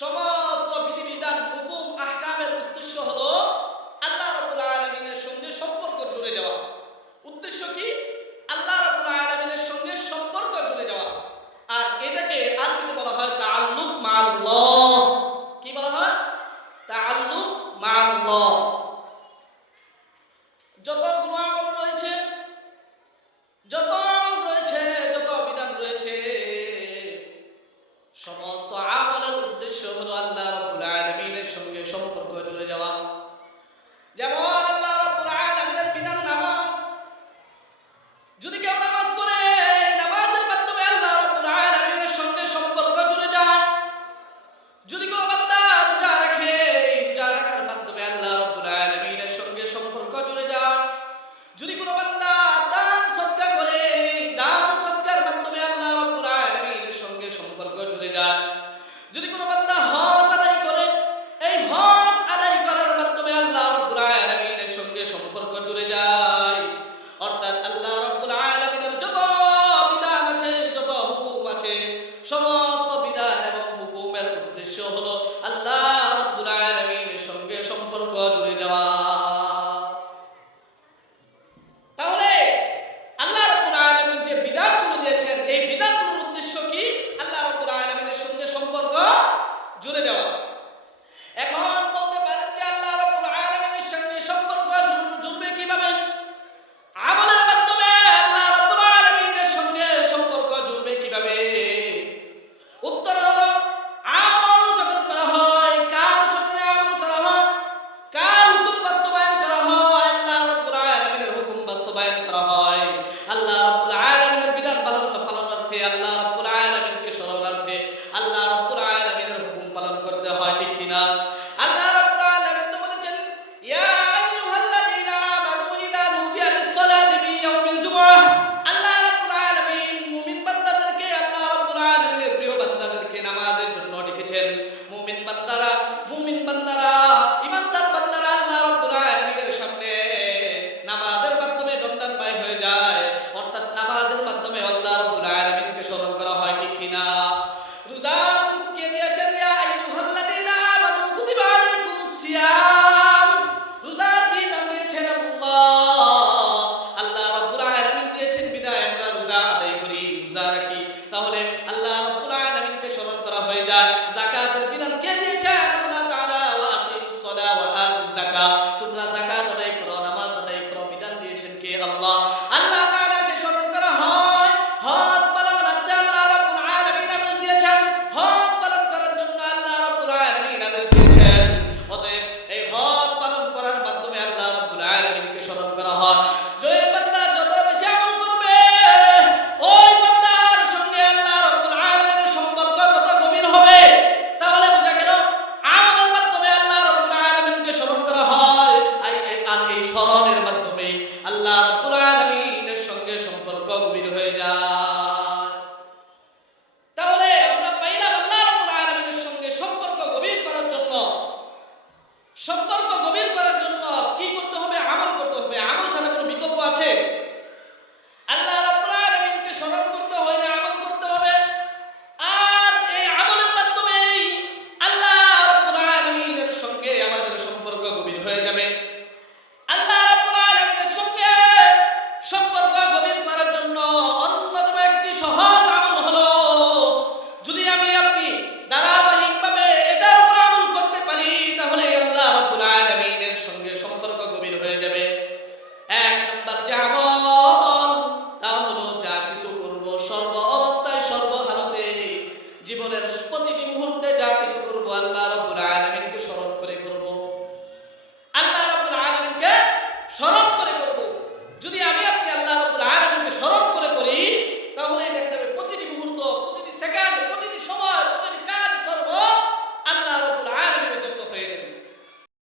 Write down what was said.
সমস্ত বিধিবিধান, হুকুম, আহকামের উদ্দেশ্য হলো আল্লাহ রবুল আলমিনের সঙ্গে সম্পর্ক জুড়ে যাওয়া। উদ্দেশ্য কি? আল্লাহ রবুল আলমিনের সঙ্গে সম্পর্ক জুড়ে যাওয়া। আর এটাকে আর আরবিতে বলা হয় তাল্লুক মাল্লাহ কি বলা হয়? তাল্লুক মাল্লাহ যত গুণ আমল রয়েছে, যত আমল রয়েছে, যত বিধান রয়েছে, সমস্ত আমল উদ্দেশ্য হলো আল্লাহ রব্বুল আলমিনের সঙ্গে সম্পর্ক জুড়ে যাওয়া। যেমন সময় ke Allah. টাকা সম্পর্ক গভীর করার জন্য কি করতে হবে? আমল করতে হবে। আমল ছাড়া কোনো বিকল্প আছে? একবার যাব।